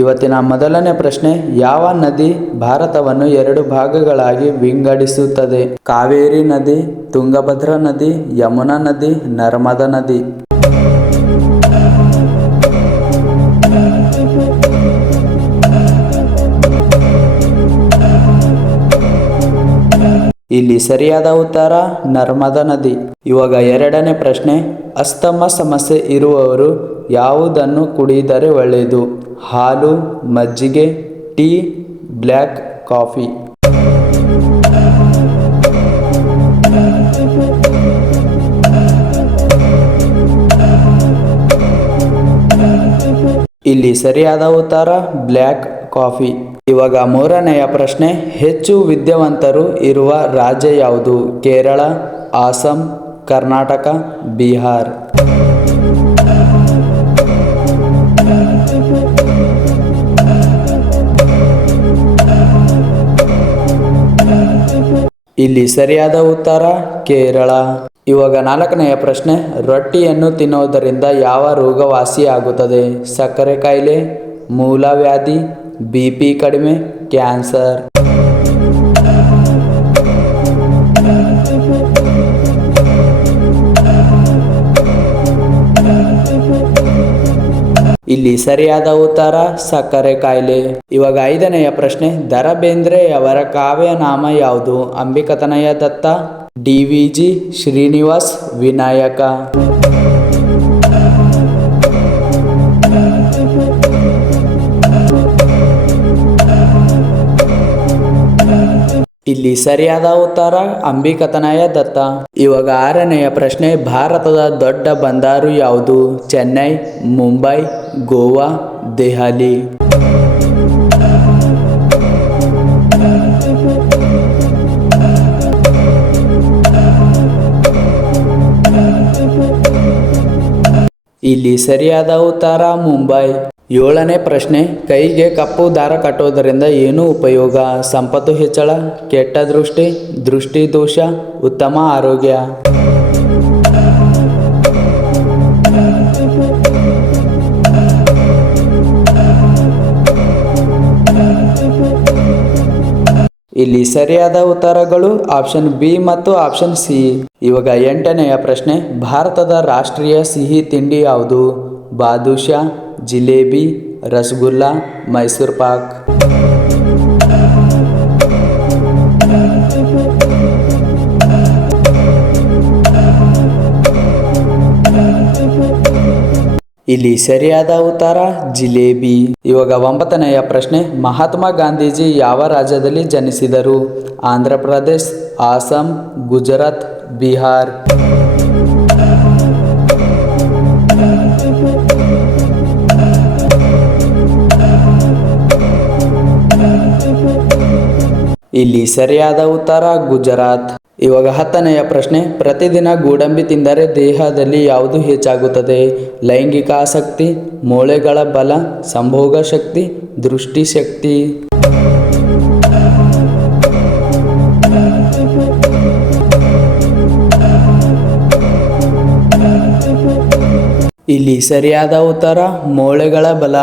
ಇವತ್ತಿನ ಮೊದಲನೇ ಪ್ರಶ್ನೆ, ಯಾವ ನದಿ ಭಾರತವನ್ನು 2 ಭಾಗಗಳಾಗಿ ವಿಂಗಡಿಸುತ್ತದೆ? ಕಾವೇರಿ ನದಿ, ತುಂಗಭದ್ರಾ ನದಿ, ಯಮುನಾ ನದಿ, ನರ್ಮದಾ ನದಿ. ಇಲ್ಲಿ ಸರಿಯಾದ ಉತ್ತರ ನರ್ಮದಾ ನದಿ. ಇವಾಗ ಎರಡನೇ ಪ್ರಶ್ನೆ, ಅಸ್ತಮ ಸಮಸ್ಯೆ ಇರುವವರು ಯಾವುದನ್ನು ಕುಡಿದರೆ ಒಳ್ಳೆಯದು? ಹಾಲು, ಮಜ್ಜಿಗೆ, ಟೀ, ಬ್ಲ್ಯಾಕ್ ಕಾಫಿ. ಇಲ್ಲಿ ಸರಿಯಾದ ಉತ್ತರ ಬ್ಲ್ಯಾಕ್ ಕಾಫಿ. ಇವಾಗ ಮೂರನೆಯ ಪ್ರಶ್ನೆ, ಹೆಚ್ಚು ವಿದ್ಯಾವಂತರು ಇರುವ ರಾಜ್ಯ ಯಾವುದು? ಕೇರಳ, ಅಸ್ಸಾಂ, ಕರ್ನಾಟಕ, ಬಿಹಾರ್. ಇಲ್ಲಿ ಸರಿಯಾದ ಉತ್ತರ ಕೇರಳ. ಇವಾಗ ನಾಲ್ಕನೆಯ ಪ್ರಶ್ನೆ, ರೊಟ್ಟಿಯನ್ನು ತಿನ್ನುವುದರಿಂದ ಯಾವ ರೋಗ ವಾಸಿಯಾಗುತ್ತದೆ? ಸಕ್ಕರೆ ಕಾಯಿಲೆ, ಮೂಲವ್ಯಾಧಿ, BP ಕಡಿಮೆ, ಕ್ಯಾನ್ಸರ್. ಇಲ್ಲಿ ಸರಿಯಾದ ಉತ್ತರ ಸಕ್ಕರೆ ಕಾಯಿಲೆ. ಇವಾಗ ಐದನೆಯ ಪ್ರಶ್ನೆ, ದ.ರಾ ಬೇಂದ್ರೆ ಅವರ ಕಾವ್ಯ ನಾಮ ಯಾವುದು? ಅಂಬಿಕತನಯ ದತ್ತ, DVG, ಶ್ರೀನಿವಾಸ್, ವಿನಾಯಕ. ಇಲ್ಲಿ ಸರಿಯಾದ ಉತ್ತರ ಅಂಬಿಕತನಯ ದತ್ತ. ಇವಾಗ ಆರನೆಯ ಪ್ರಶ್ನೆ, ಭಾರತದ ದೊಡ್ಡ ಬಂದರು ಯಾವುದು? ಚೆನ್ನೈ, ಮುಂಬೈ, ಗೋವಾ, ದೆಹಲಿ. ಇಲ್ಲಿ ಸರಿಯಾದ ಉತ್ತರ ಮುಂಬೈ. ಏಳನೇ ಪ್ರಶ್ನೆ, ಕೈಗೆ ಕಪ್ಪು ದಾರ ಕಟ್ಟುವುದರಿಂದ ಏನು ಉಪಯೋಗ? ಸಂಪತ್ತು ಹೆಚ್ಚಳ, ಕೆಟ್ಟ ದೃಷ್ಟಿ, ದೃಷ್ಟಿ ದೋಷ, ಉತ್ತಮ ಆರೋಗ್ಯ. ಇಲ್ಲಿ ಸರಿಯಾದ ಉತ್ತರಗಳು ಆಪ್ಷನ್ ಬಿ ಮತ್ತು ಆಪ್ಷನ್ ಸಿ. ಇವಾಗ ಎಂಟನೆಯ ಪ್ರಶ್ನೆ, ಭಾರತದ ರಾಷ್ಟ್ರೀಯ ಸಿಹಿ ತಿಂಡಿ ಯಾವುದು? ಬಾದುಷಾ, ಜಿಲೇಬಿ, ರಸಗುಲ್ಲ, ಮೈಸೂರು ಪಾಕ್. ಇಲ್ಲಿ ಸರಿಯಾದ ಉತ್ತರ ಜಿಲೇಬಿ. ಇವಾಗ ಒಂಬತ್ತನೆಯ ಪ್ರಶ್ನೆ, ಮಹಾತ್ಮ ಗಾಂಧೀಜಿ ಯಾವ ರಾಜ್ಯದಲ್ಲಿ ಜನಿಸಿದರು? ಆಂಧ್ರ ಪ್ರದೇಶ್, ಅಸ್ಸಾಂ, ಗುಜರಾತ್, ಬಿಹಾರ್. ಇಲ್ಲಿ ಸರಿಯಾದ ಉತ್ತರ ಗುಜರಾತ್. ಇವಾಗ ಹತ್ತನೆಯ ಪ್ರಶ್ನೆ, ಪ್ರತಿದಿನ ಗೋಡಂಬಿ ತಿಂದರೆ ದೇಹದಲ್ಲಿ ಯಾವುದು ಹೆಚ್ಚಾಗುತ್ತದೆ? ಲೈಂಗಿಕ ಆಸಕ್ತಿ, ಮೂಳೆಗಳ ಬಲ, ಸಂಭೋಗ ಶಕ್ತಿ, ದೃಷ್ಟಿ ಶಕ್ತಿ. ಇಲ್ಲಿ ಸರಿಯಾದ ಉತ್ತರ ಮೂಳೆಗಳ ಬಲ.